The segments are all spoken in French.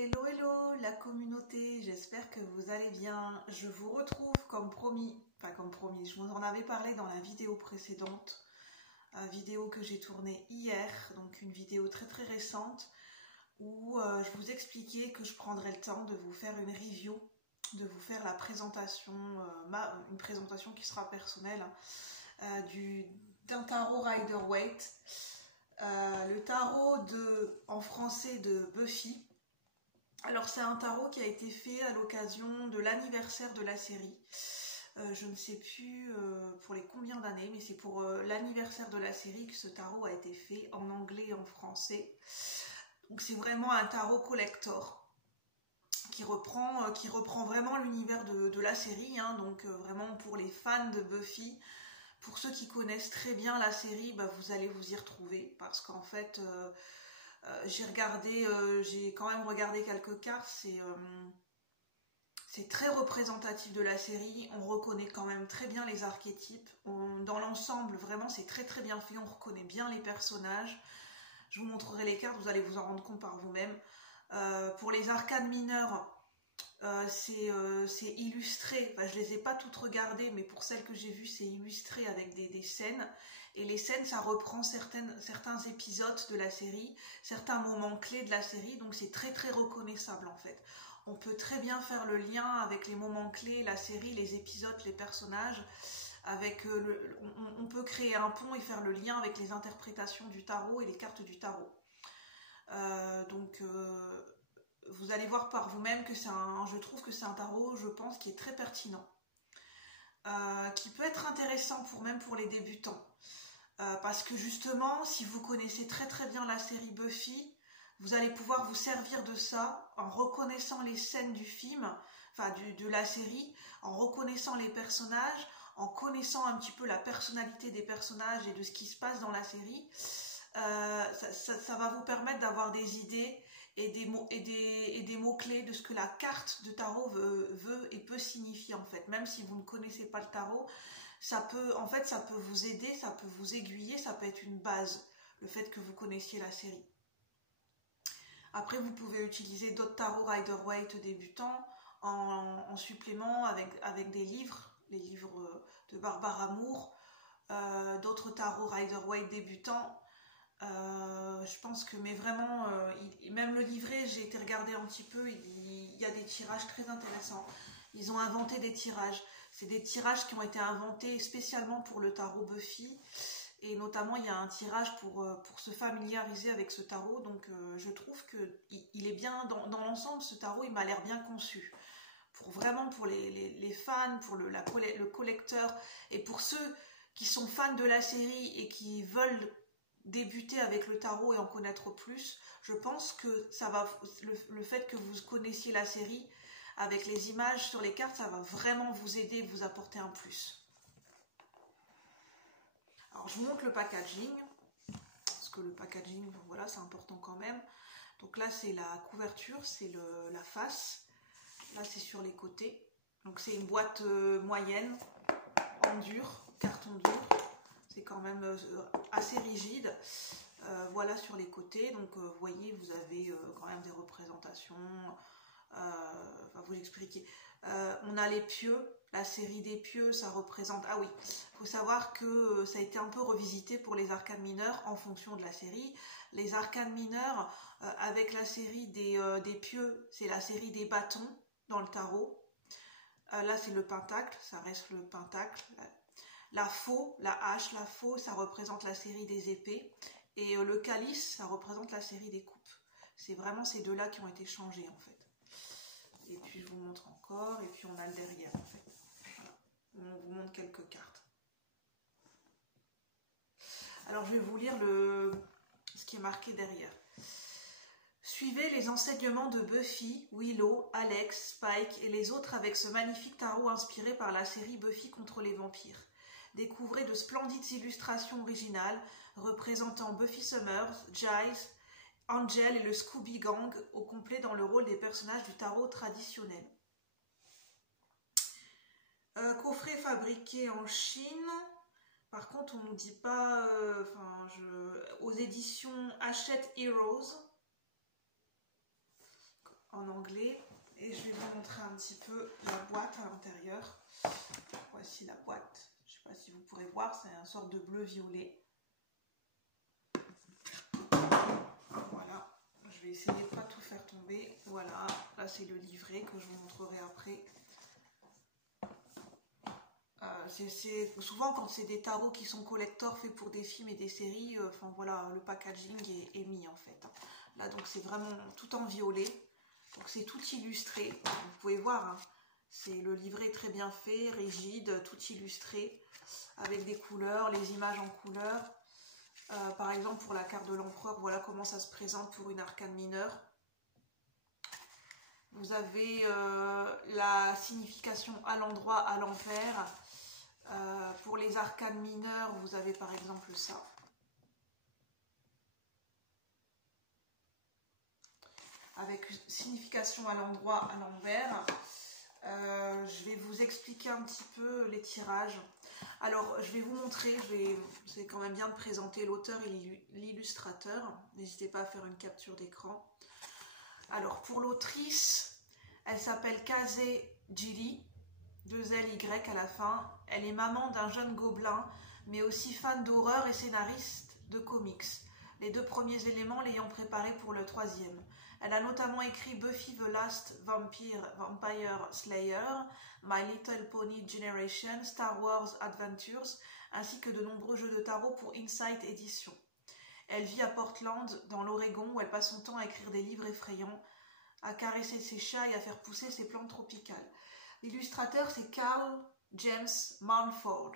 Hello hello la communauté, j'espère que vous allez bien. Je vous retrouve comme promis, je vous en avais parlé dans la vidéo précédente, vidéo que j'ai tournée hier, donc une vidéo très récente où je vous expliquais que je prendrais le temps de vous faire une review, de vous faire la présentation, une présentation qui sera personnelle, d'un tarot Rider-Waite. Le tarot en français de Buffy. Alors c'est un tarot qui a été fait à l'occasion de l'anniversaire de la série. Je ne sais plus pour les combien d'années, mais c'est pour l'anniversaire de la série que ce tarot a été fait en anglais et en français. Donc c'est vraiment un tarot collector qui reprend vraiment l'univers de la série, hein, donc vraiment pour les fans de Buffy. Pour ceux qui connaissent très bien la série, vous allez vous y retrouver parce qu'en fait, j'ai quand même regardé quelques cartes, c'est très représentatif de la série, on reconnaît quand même très bien les archétypes, dans l'ensemble vraiment c'est très bien fait, on reconnaît bien les personnages. Je vous montrerai les cartes, vous allez vous en rendre compte par vous-même. Pour les arcanes mineures, c'est illustré, je les ai pas toutes regardées, mais pour celles que j'ai vues, c'est illustré avec des scènes. Et les scènes, ça reprend certains épisodes de la série, certains moments clés de la série, donc c'est très reconnaissable en fait. On peut très bien faire le lien avec les moments clés, la série, les épisodes, les personnages. On peut créer un pont et faire le lien avec les interprétations du tarot et les cartes du tarot. Vous allez voir par vous-même que je trouve que c'est un tarot, je pense, qui est très pertinent, qui peut être intéressant même pour les débutants, parce que justement, si vous connaissez très bien la série Buffy, vous allez pouvoir vous servir de ça en reconnaissant les scènes du film, de la série, en reconnaissant les personnages, en connaissant un petit peu la personnalité des personnages et de ce qui se passe dans la série. Ça va vous permettre d'avoir des idées et des mots-clés de ce que la carte de tarot veut et peut signifier en fait. Même si vous ne connaissez pas le tarot, ça peut vous aider, ça peut vous aiguiller, ça peut être une base, le fait que vous connaissiez la série. Après, vous pouvez utiliser d'autres tarots Rider-Waite débutants en supplément avec des livres, les livres de Barbara Moore, d'autres tarots Rider-Waite débutants. Je pense que, mais vraiment, même le livret, j'ai été regarder un petit peu, il y a des tirages très intéressants. Ils ont inventé des tirages. C'est des tirages qui ont été inventés spécialement pour le tarot Buffy. Et notamment, il y a un tirage pour se familiariser avec ce tarot. Donc, je trouve qu'il est bien, dans l'ensemble, ce tarot, il m'a l'air bien conçu. Pour les fans, pour le collecteur, et pour ceux qui sont fans de la série et qui veulent débuter avec le tarot et en connaître plus, je pense que le fait que vous connaissiez la série avec les images sur les cartes, ça va vraiment vous aider, vous apporter un plus. Alors je vous montre le packaging, parce que le packaging, voilà, c'est important quand même. Donc là c'est la couverture, c'est la face, là c'est sur les côtés. Donc c'est une boîte moyenne, en dur, carton dur. C'est quand même assez rigide. Voilà sur les côtés. Donc vous voyez, vous avez quand même des représentations. Vous expliquer. On a les pieux. La série des pieux, ça représente... Ah oui, il faut savoir que ça a été un peu revisité pour les arcanes mineurs en fonction de la série. Les arcanes mineurs, avec la série des pieux, c'est la série des bâtons dans le tarot. Là, c'est le pentacle, ça reste le pentacle. La faux, la hache, la faux, ça représente la série des épées. Et le calice, ça représente la série des coupes. C'est vraiment ces deux-là qui ont été changés, en fait. Et puis, je vous montre encore. Et puis, on a le derrière, en fait. Voilà. On vous montre quelques cartes. Alors, je vais vous lire ce qui est marqué derrière. Suivez les enseignements de Buffy, Willow, Alex, Spike et les autres avec ce magnifique tarot inspiré par la série Buffy contre les vampires. Découvrez de splendides illustrations originales représentant Buffy Summers, Giles, Angel et le Scooby Gang au complet dans le rôle des personnages du tarot traditionnel. Coffret fabriqué en Chine. Par contre, on ne nous dit pas... aux éditions Hachette Heroes. en anglais. Et je vais vous montrer un petit peu la boîte à l'intérieur. Voici la boîte. Je ne sais pas si vous pourrez voir, c'est une sorte de bleu-violet. Voilà. Je vais essayer de ne pas tout faire tomber. Voilà. Là, c'est le livret que je vous montrerai après. Souvent quand c'est des tarots qui sont collector faits pour des films et des séries, enfin voilà, le packaging est mis en fait. Là donc c'est vraiment tout en violet, donc c'est tout illustré, vous pouvez voir, hein, c'est le livret très bien fait, rigide, tout illustré, avec des couleurs, les images en couleurs. Par exemple pour la carte de l'empereur, voilà comment ça se présente pour une arcane mineure. Vous avez la signification à l'endroit, à l'envers. Pour les arcanes mineures, vous avez par exemple ça. Avec signification à l'endroit, à l'envers. Je vais vous expliquer un petit peu les tirages. Alors, je vais vous montrer, c'est quand même bien de présenter l'auteur et l'illustrateur. N'hésitez pas à faire une capture d'écran. Alors, pour l'autrice, elle s'appelle Kazé Gili. 2 Ly à la fin. Elle est maman d'un jeune gobelin, mais aussi fan d'horreur et scénariste de comics. Les 2 premiers éléments l'ayant préparée pour le 3e. Elle a notamment écrit Buffy the Last Vampire Slayer, My Little Pony Generation, Star Wars Adventures, ainsi que de nombreux jeux de tarot pour Insight Éditions. Elle vit à Portland, dans l'Oregon, où elle passe son temps à écrire des livres effrayants, à caresser ses chats et à faire pousser ses plantes tropicales. L'illustrateur, c'est Carl James Mountford,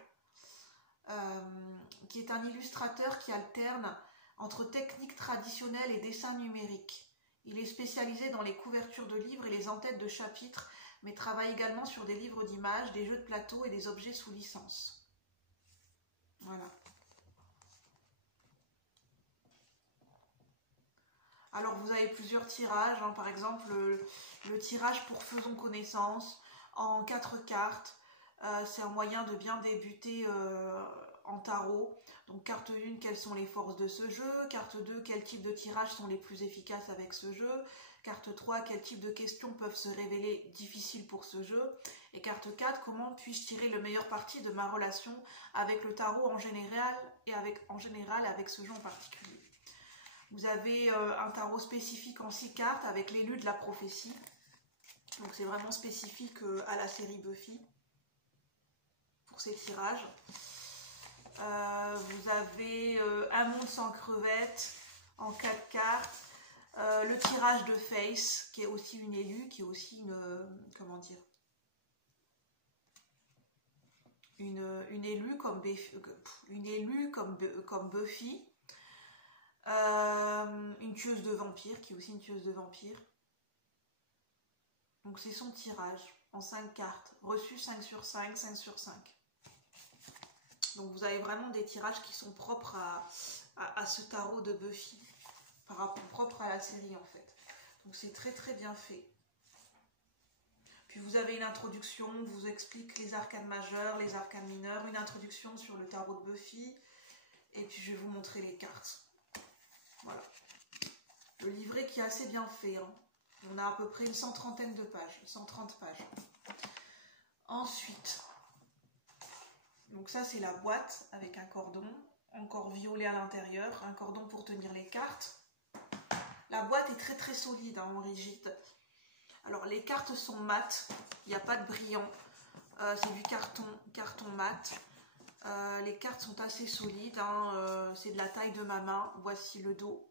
qui est un illustrateur qui alterne entre techniques traditionnelles et dessins numériques. Il est spécialisé dans les couvertures de livres et les en-têtes de chapitres, mais travaille également sur des livres d'images, des jeux de plateau et des objets sous licence. Voilà. Alors vous avez plusieurs tirages, hein, par exemple le tirage pour Faisons connaissance, en 4 cartes, c'est un moyen de bien débuter en tarot. Donc carte 1, quelles sont les forces de ce jeu, carte 2, quels types de tirages sont les plus efficaces avec ce jeu, carte 3, quels types de questions peuvent se révéler difficiles pour ce jeu, et carte 4, comment puis-je tirer le meilleur parti de ma relation avec le tarot en général et avec ce jeu en particulier. Vous avez un tarot spécifique en 6 cartes avec l'élu de la prophétie. Donc c'est vraiment spécifique à la série Buffy pour ces tirages. Vous avez un monde sans crevettes en 4 cartes. Le tirage de Face qui est aussi une élue, qui est aussi comment dire, une élue comme Buffy. Une tueuse de vampires qui est aussi une tueuse de vampires. Donc c'est son tirage en 5 cartes, reçu 5 sur 5, 5 sur 5. Donc vous avez vraiment des tirages qui sont propres à ce tarot de Buffy, propre à la série en fait. Donc c'est très très bien fait. Puis vous avez une introduction, vous explique les arcanes majeures, les arcanes mineures, une introduction sur le tarot de Buffy, et puis je vais vous montrer les cartes. Voilà. Le livret qui est assez bien fait, hein. On a à peu près une 130aine de pages, 130 pages. Ensuite, donc ça c'est la boîte avec un cordon, encore violet à l'intérieur, un cordon pour tenir les cartes. La boîte est très très solide, hein, en rigide. Alors les cartes sont mates, il n'y a pas de brillant, c'est du carton mat. Les cartes sont assez solides, hein, c'est de la taille de ma main. Voici le dos.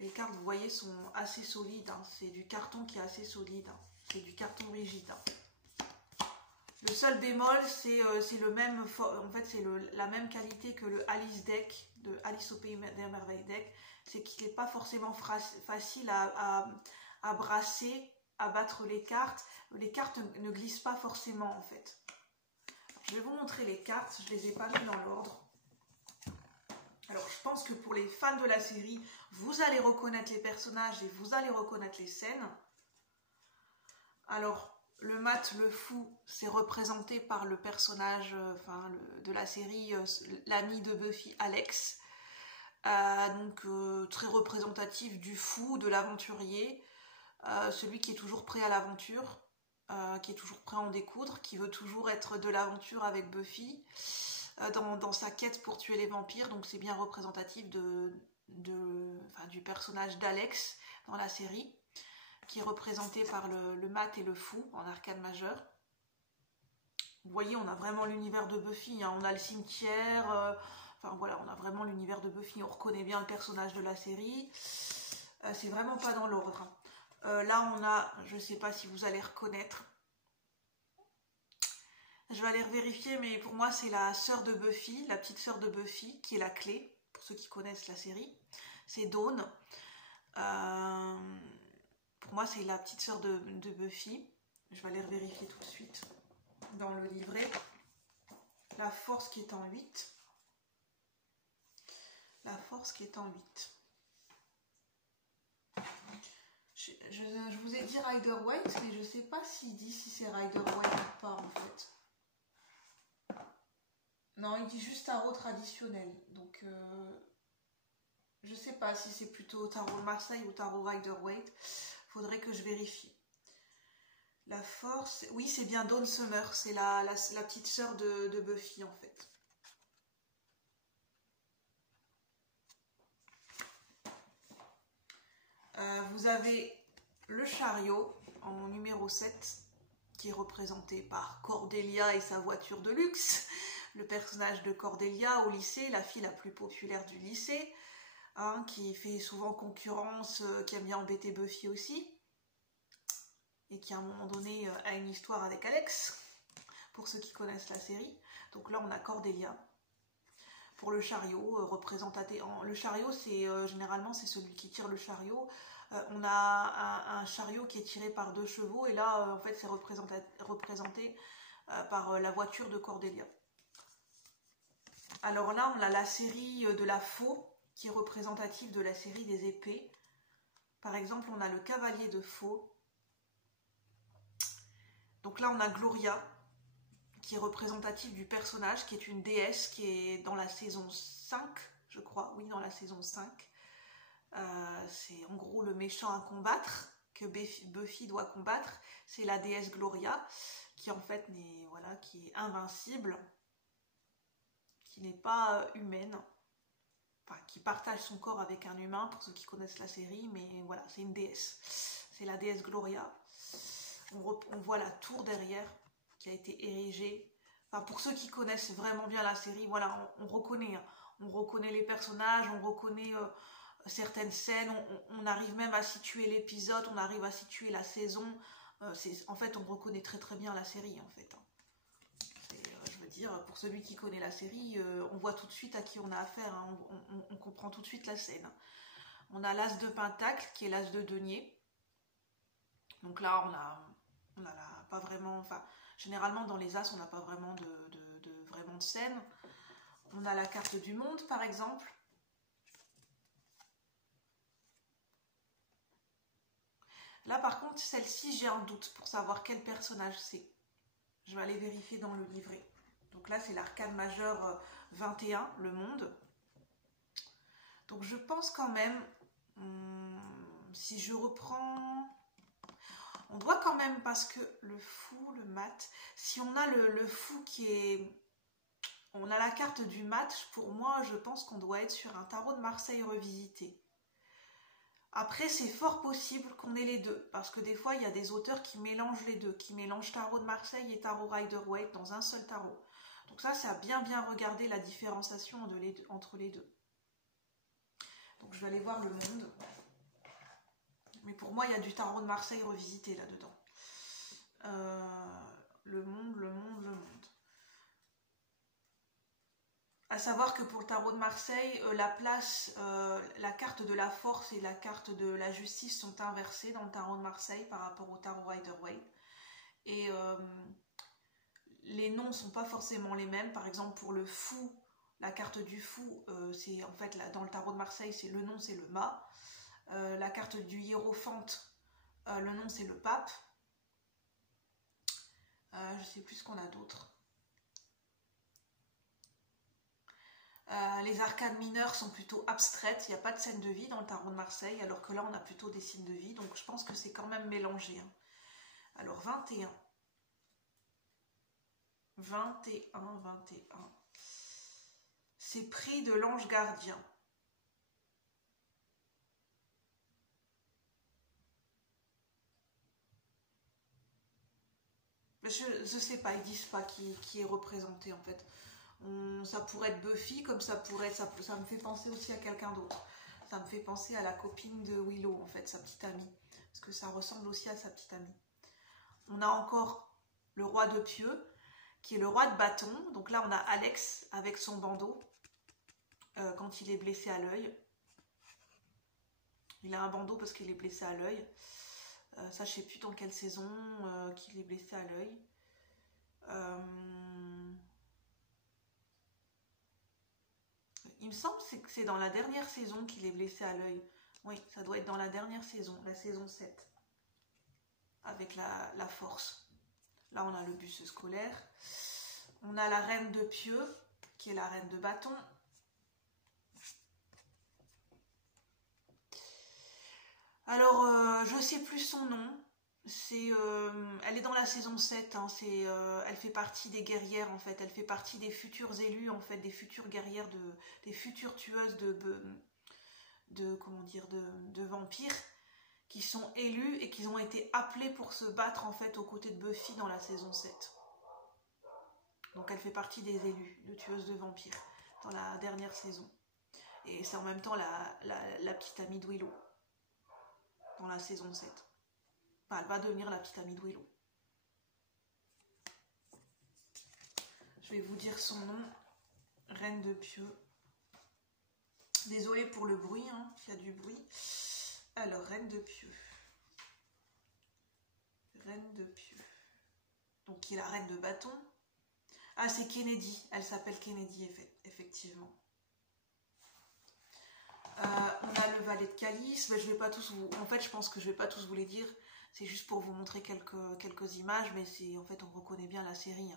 Les cartes, vous voyez, sont assez solides, hein. C'est du carton qui est assez solide, hein. C'est du carton rigide, hein. Le seul bémol, c'est le même, en fait, c'est la même qualité que le Alice deck, de Alice au Pays des Merveilles deck. C'est qu'il n'est pas forcément facile à brasser, à battre les cartes. Les cartes ne glissent pas forcément, en fait. Je vais vous montrer les cartes, je ne les ai pas mis dans l'ordre. Alors je pense que pour les fans de la série, vous allez reconnaître les personnages et vous allez reconnaître les scènes. Alors le mat, le fou, c'est représenté par le personnage de la série, l'ami de Buffy, Alex. Donc très représentatif du fou, de l'aventurier, celui qui est toujours prêt à l'aventure, qui est toujours prêt à en découdre, qui veut toujours être de l'aventure avec Buffy, dans sa quête pour tuer les vampires. Donc c'est bien représentatif du personnage d'Alex dans la série, qui est représenté par le mat et le fou en arcane majeur. Vous voyez, on a vraiment l'univers de Buffy, hein. On a le cimetière, enfin voilà, on a vraiment l'univers de Buffy, on reconnaît bien le personnage de la série. C'est vraiment pas dans l'ordre. Là on a, je sais pas si vous allez reconnaître, je vais aller vérifier, mais pour moi c'est la sœur de Buffy, la petite sœur de Buffy, qui est la clé, pour ceux qui connaissent la série. C'est Dawn. Pour moi c'est la petite sœur de Buffy. Je vais aller vérifier tout de suite dans le livret. La force qui est en 8. La force qui est en 8. Je vous ai dit Rider Waite, mais je ne sais pas s'il dit si c'est Rider Waite ou pas en fait. Non, il dit juste tarot traditionnel. Donc, je ne sais pas si c'est plutôt tarot de Marseille ou tarot Rider Waite. Faudrait que je vérifie. La force, oui, c'est bien Dawn Summer. C'est la petite sœur de Buffy en fait. Vous avez le chariot en numéro 7 qui est représenté par Cordelia et sa voiture de luxe. Le personnage de Cordelia au lycée, la fille la plus populaire du lycée, hein, qui fait souvent concurrence, qui aime bien embêter Buffy aussi, et qui à un moment donné a une histoire avec Alex, pour ceux qui connaissent la série. Donc là on a Cordelia. Pour le chariot, le chariot, c'est généralement c'est celui qui tire le chariot. On a un chariot qui est tiré par 2 chevaux, et là en fait c'est représenté par la voiture de Cordelia. Alors là on a la série de la faux, qui est représentative de la série des épées. Par exemple on a le cavalier de faux. Donc là on a Gloria, qui est représentative du personnage, qui est une déesse, qui est dans la saison 5, je crois, oui, dans la saison 5. C'est en gros le méchant à combattre, que Buffy doit combattre. C'est la déesse Gloria, qui en fait qui est invincible, qui n'est pas humaine, enfin qui partage son corps avec un humain, pour ceux qui connaissent la série, mais voilà, c'est une déesse. C'est la déesse Gloria. On voit la tour derrière, qui a été érigée. Enfin, pour ceux qui connaissent vraiment bien la série, voilà, on reconnaît les personnages, on reconnaît certaines scènes, on arrive même à situer l'épisode, on arrive à situer la saison. En fait, on reconnaît très très bien la série en fait. Je veux dire, pour celui qui connaît la série, on voit tout de suite à qui on a affaire, hein, on comprend tout de suite la scène. On a l'as de pentacle qui est l'as de denier. Donc là, on a pas vraiment, enfin, généralement dans les as, on n'a pas vraiment vraiment de scène. On a la carte du monde, par exemple. Là, par contre, celle-ci, j'ai un doute pour savoir quel personnage c'est. Je vais aller vérifier dans le livret. Donc là, c'est l'arcane majeur 21, le monde. Donc je pense quand même, si je reprends... On doit quand même, parce que le fou, le mat, si on a le fou qui est... On a la carte du mat, pour moi, je pense qu'on doit être sur un tarot de Marseille revisité. Après, c'est fort possible qu'on ait les deux, parce que des fois, il y a des auteurs qui mélangent les deux, qui mélangent tarot de Marseille et tarot Rider Waite dans un seul tarot. Donc ça, c'est à bien regarder la différenciation entre les deux. Donc je vais aller voir le monde. Mais pour moi, il y a du tarot de Marseille revisité là-dedans. Le monde. À savoir que pour le tarot de Marseille, la carte de la force et la carte de la justice sont inversées dans le tarot de Marseille par rapport au tarot Rider Waite. Et les noms ne sont pas forcément les mêmes. Par exemple, pour le fou, la carte du fou, c'est en fait dans le tarot de Marseille, c'est le nom, c'est le mât. La carte du hiérophante, le nom c'est le pape. Je sais plus ce qu'on a d'autre. Les arcanes mineures sont plutôt abstraites, il n'y a pas de scène de vie dans le tarot de Marseille, alors que là on a plutôt des signes de vie, donc je pense que c'est quand même mélangé. Hein. Alors 21. 21, 21. C'est pris de l'ange gardien. Je ne sais pas, ils disent pas qui est représenté en fait. Ça pourrait être Buffy, comme ça me fait penser aussi à quelqu'un d'autre. Ça me fait penser à la copine de Willow en fait, sa petite amie. Parce que ça ressemble aussi à sa petite amie. On a encore le roi de pieux, qui est le roi de bâton. Donc là, on a Alex avec son bandeau, quand il est blessé à l'œil. Il a un bandeau parce qu'il est blessé à l'œil. Ça, je ne sais plus dans quelle saison qu'il est blessé à l'œil. Il me semble que c'est dans la dernière saison qu'il est blessé à l'œil. Oui, ça doit être dans la dernière saison, la saison 7. Avec la force. Là, on a le bus scolaire. On a la reine de pieux, qui est la reine de bâton. Alors, je ne sais plus son nom. Elle est dans la saison 7. Hein, elle fait partie des guerrières, en fait. Elle fait partie des futurs élus, en fait, des futures guerrières, des futures tueuses de vampires, qui sont élus et qui ont été appelés pour se battre en fait aux côtés de Buffy dans la saison 7. Donc elle fait partie des élus de tueuses de vampires dans la dernière saison. Et c'est en même temps la petite amie de Willow dans la saison 7. Enfin, elle va devenir la petite amie de Willow. Je vais vous dire son nom. Reine de pieux. Désolée pour le bruit, hein, s'il y a du bruit. Alors, reine de pieux. Reine de pieux. Donc, qui est la reine de bâton. Ah, c'est Kennedy. Elle s'appelle Kennedy, effectivement. On a le valet de calice. Mais je vais pas tous vous... En fait, je pense que je vais pas tous vous les dire. C'est juste pour vous montrer quelques images. Mais en fait, on reconnaît bien la série.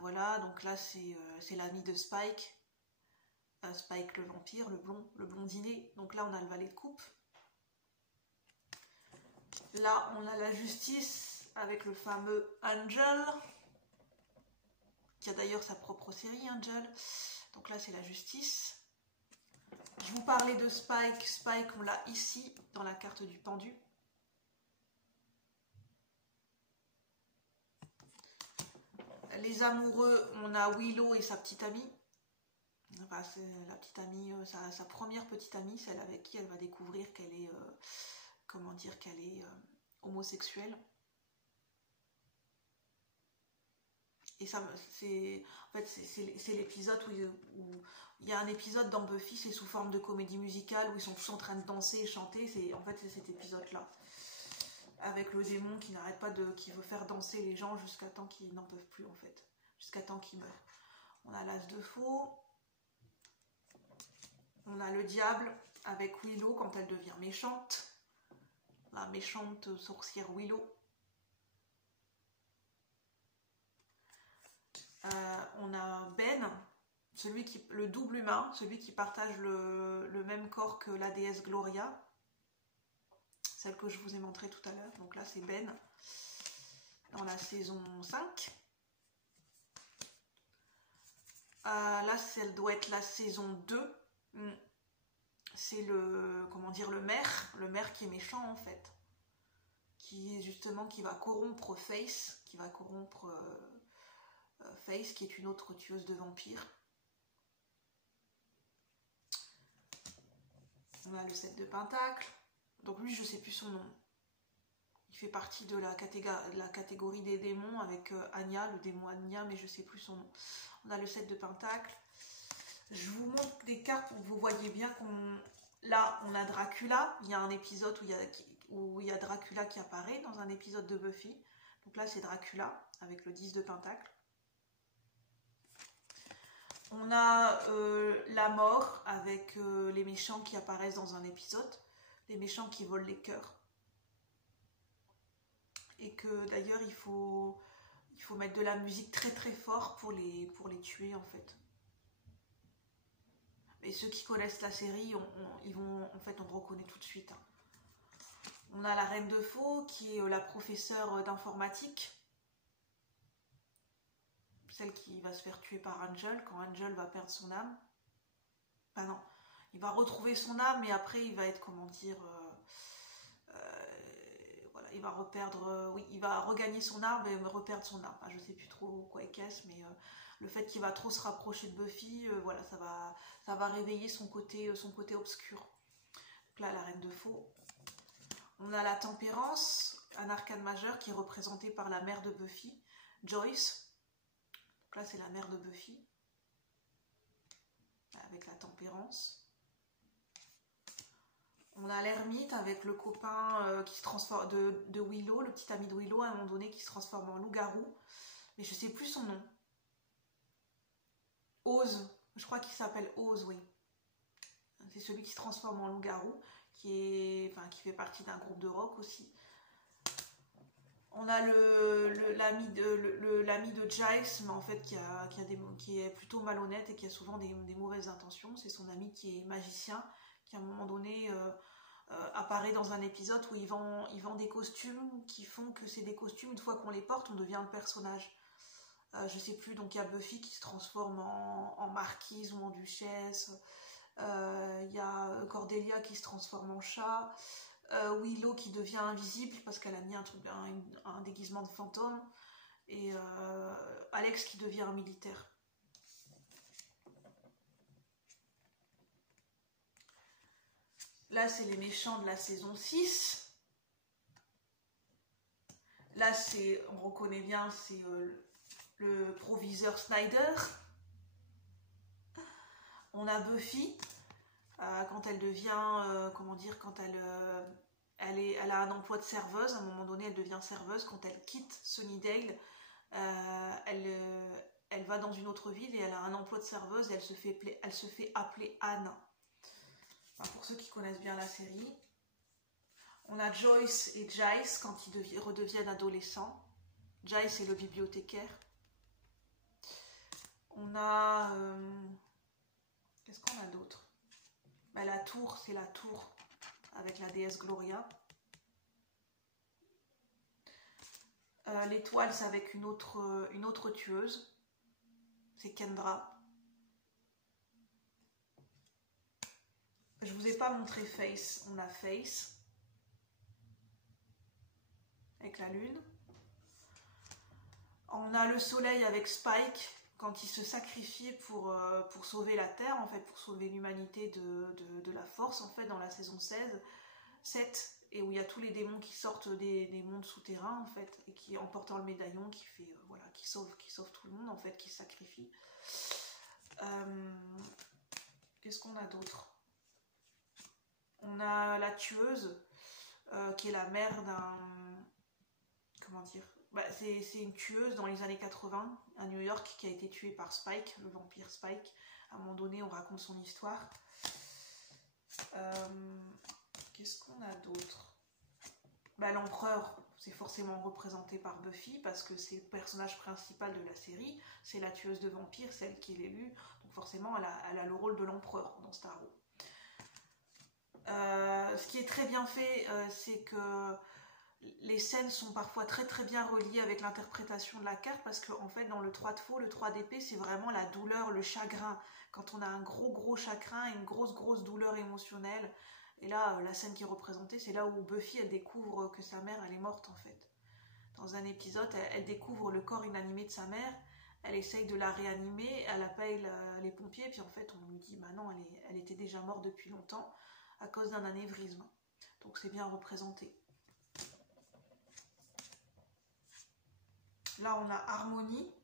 Voilà, donc là, c'est l'ami de Spike. Spike le vampire, le blondinet. Donc là, on a le valet de coupe. Là, on a la justice avec le fameux Angel, qui a d'ailleurs sa propre série, Angel. Donc là, c'est la justice. Je vous parlais de Spike. Spike, on l'a ici, dans la carte du pendu. Les amoureux, on a Willow et sa petite amie. Enfin, c'est la petite amie, sa première petite amie, celle avec qui elle va découvrir qu'elle est, homosexuelle. Et ça, c'est l'épisode où il y a un épisode dans Buffy, c'est sous forme de comédie musicale où ils sont tous en train de danser et chanter. C'est cet épisode-là, avec le démon qui n'arrête pas qui veut faire danser les gens jusqu'à temps qu'ils n'en peuvent plus en fait, jusqu'à temps qu'ils meurent. On a l'as de faux. On a le diable avec Willow quand elle devient méchante. La méchante sorcière Willow. On a Ben, le double humain, celui qui partage le même corps que la déesse Gloria. Celle que je vous ai montrée tout à l'heure. Donc là, c'est Ben dans la saison 5. Là, elle doit être la saison 2. C'est le maire qui est méchant en fait, qui va corrompre Face, Face, qui est une autre tueuse de vampires. On a le 7 de Pentacle. Donc lui, je sais plus son nom. Il fait partie de la catégorie des démons avec Anya, le démon Anya, mais je sais plus son nom. On a le 7 de Pentacle. Je vous montre des cartes pour que vous voyez bien là, on a Dracula. Il y a un épisode où il y a Dracula qui apparaît dans un épisode de Buffy. Donc là, c'est Dracula avec le 10 de Pentacle. On a la mort avec les méchants qui apparaissent dans un épisode. Les méchants qui volent les cœurs. Et que d'ailleurs, il faut mettre de la musique très très fort pour les tuer en fait. Mais ceux qui connaissent la série, en fait, on reconnaît tout de suite. Hein. On a la Reine de Faux, qui est la professeure d'informatique. Celle qui va se faire tuer par Angel, quand Angel va perdre son âme. Enfin non, il va retrouver son âme, mais après il va être, comment dire... voilà, il va reperdre... oui, il va regagner son âme et reperdre son âme. Enfin, je sais plus trop quoi qu'est-ce, mais... le fait qu'il va trop se rapprocher de Buffy, voilà, ça va réveiller son côté obscur. Donc là, la Reine de Faux. On a la Tempérance, un arcane majeur qui est représenté par la mère de Buffy, Joyce. Donc là, c'est la mère de Buffy, avec la Tempérance. On a l'ermite avec le copain qui se transforme de Willow, le petit ami de Willow, à un moment donné, qui se transforme en loup-garou. Mais je sais plus son nom. Oz, je crois qu'il s'appelle Oz, oui. C'est celui qui se transforme en loup-garou, qui fait partie d'un groupe de rock aussi. On a l'ami de Giles, mais en fait qui est plutôt malhonnête et qui a souvent des mauvaises intentions. C'est son ami qui est magicien, qui à un moment donné apparaît dans un épisode où il vend des costumes qui font que c'est des costumes, une fois qu'on les porte, on devient le personnage. Je sais plus, donc il y a Buffy qui se transforme en marquise ou en duchesse, il y a Cordelia qui se transforme en chat, Willow qui devient invisible parce qu'elle a mis un déguisement de fantôme, et Alex qui devient un militaire. Là, c'est les méchants de la saison 6. Là, on reconnaît bien, c'est le proviseur Snyder. On a Buffy, quand elle devient, comment dire, quand elle a un emploi de serveuse. À un moment donné, elle devient serveuse. Quand elle quitte Sunnydale, elle va dans une autre ville et elle a un emploi de serveuse et elle se fait appeler Anne. Enfin, pour ceux qui connaissent bien la série. On a Joyce et Giles quand ils redeviennent adolescents. Giles est le bibliothécaire. On a... qu'est-ce qu'on a d'autre? La tour, c'est la tour avec la déesse Gloria. L'étoile, c'est avec une autre tueuse. C'est Kendra. Je vous ai pas montré Face. On a Face avec la lune. On a le soleil avec Spike quand il se sacrifie pour sauver la Terre, en fait, pour sauver l'humanité de la Force, en fait, dans la saison 7, et où il y a tous les démons qui sortent des mondes souterrains, en fait, et qui, en portant le médaillon, qui sauve tout le monde, en fait, qui se sacrifie. Qu'est-ce qu'on a d'autre? On a la tueuse, qui est la mère d'un... Comment dire? C'est une tueuse dans les années 80 à New York qui a été tuée par Spike, le vampire Spike. À un moment donné, on raconte son histoire. Qu'est-ce qu'on a d'autre? L'empereur, c'est forcément représenté par Buffy parce que c'est le personnage principal de la série. C'est la tueuse de vampires, celle qui est l'élue. Donc forcément, elle a le rôle de l'empereur dans Starro. Ce qui est très bien fait, c'est que les scènes sont parfois très très bien reliées avec l'interprétation de la carte, parce qu'en fait dans le 3 de faux, le 3 d'épée, c'est vraiment la douleur, le chagrin. Quand on a un gros chagrin et une grosse douleur émotionnelle, et là la scène qui est représentée, c'est là où Buffy elle découvre que sa mère elle est morte en fait. Dans un épisode, elle découvre le corps inanimé de sa mère, elle essaye de la réanimer, elle appelle les pompiers, puis en fait on lui dit non, elle était déjà morte depuis longtemps à cause d'un anévrisme. Donc c'est bien représenté. Là, on a Harmony.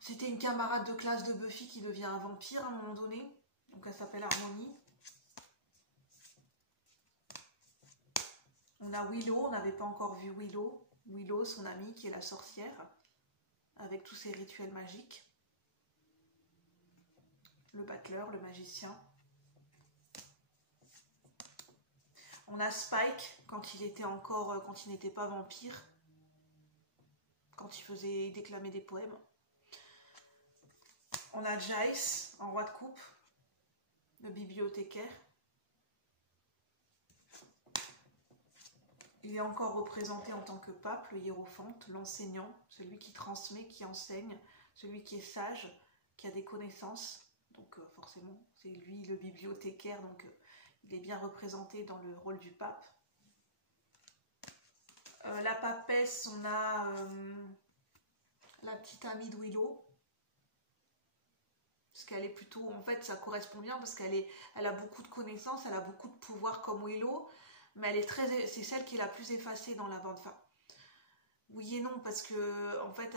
C'était une camarade de classe de Buffy qui devient un vampire à un moment donné. Donc, elle s'appelle Harmony. On a Willow. On n'avait pas encore vu Willow. Willow, son amie, qui est la sorcière, avec tous ses rituels magiques. Le battleur, le magicien. On a Spike quand il n'était pas vampire, quand il faisait déclamer des poèmes. On a Jace en roi de coupe, le bibliothécaire. Il est encore représenté en tant que pape, le hiérophante, l'enseignant, celui qui transmet, qui enseigne, celui qui est sage, qui a des connaissances. Donc forcément, c'est lui le bibliothécaire, donc il est bien représenté dans le rôle du pape. La papesse, on a la petite amie de Willow. Parce qu'elle est plutôt, en fait, ça correspond bien parce elle a beaucoup de connaissances, elle a beaucoup de pouvoir comme Willow, mais c'est celle qui est la plus effacée dans la bande. Enfin, oui et non, parce que en fait,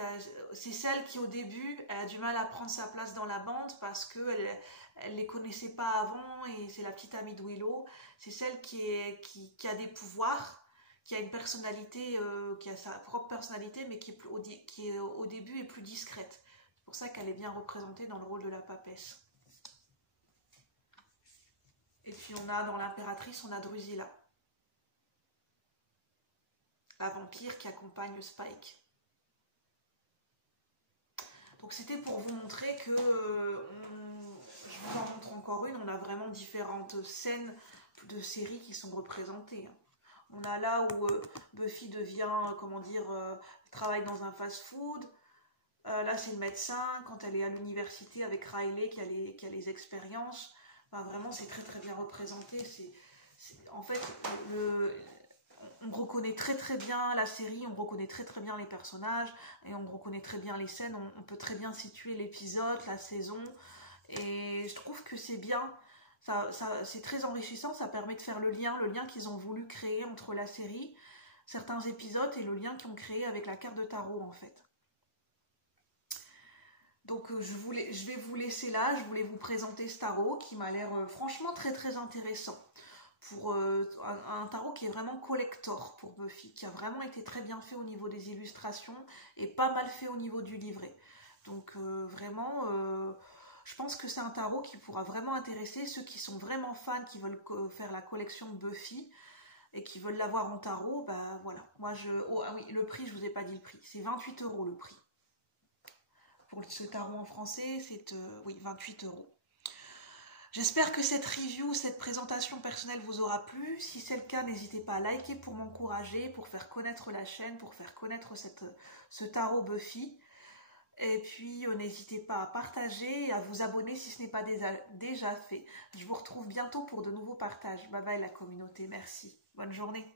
c'est celle qui au début, elle a du mal à prendre sa place dans la bande parce que elle les connaissait pas avant et c'est la petite amie de Willow. C'est celle qui a des pouvoirs, qui a une personnalité, qui a sa propre personnalité, mais qui au début est plus discrète. C'est pour ça qu'elle est bien représentée dans le rôle de la papesse. Et puis on a dans l'impératrice, on a Drusilla, la vampire qui accompagne Spike. Donc c'était pour vous montrer que, je vous en montre encore une, on a vraiment différentes scènes de séries qui sont représentées. On a là où Buffy devient, comment dire, travaille dans un fast-food. Là, c'est le médecin, quand elle est à l'université avec Riley, qui a les expériences. Enfin, vraiment, c'est très très bien représenté. En fait, on reconnaît très très bien la série, on reconnaît très très bien les personnages, et on reconnaît très bien les scènes. On peut très bien situer l'épisode, la saison. Et je trouve que c'est bien. C'est très enrichissant, ça permet de faire le lien qu'ils ont voulu créer entre la série, certains épisodes, et le lien qu'ils ont créé avec la carte de tarot, en fait. Donc je vais vous laisser là, je voulais vous présenter ce tarot qui m'a l'air franchement très très intéressant. Pour un tarot qui est vraiment collector pour Buffy, qui a vraiment été très bien fait au niveau des illustrations et pas mal fait au niveau du livret. Donc vraiment, je pense que c'est un tarot qui pourra vraiment intéresser ceux qui sont vraiment fans, qui veulent faire la collection de Buffy et qui veulent l'avoir en tarot. Bah voilà, moi oh, ah oui, le prix, je vous ai pas dit le prix, c'est 28 € le prix. Pour ce tarot en français, c'est oui, 28 €. J'espère que cette review, cette présentation personnelle vous aura plu. Si c'est le cas, n'hésitez pas à liker pour m'encourager, pour faire connaître la chaîne, pour faire connaître ce tarot Buffy. Et puis, n'hésitez pas à partager et à vous abonner si ce n'est pas déjà fait. Je vous retrouve bientôt pour de nouveaux partages. Bye bye la communauté, merci. Bonne journée.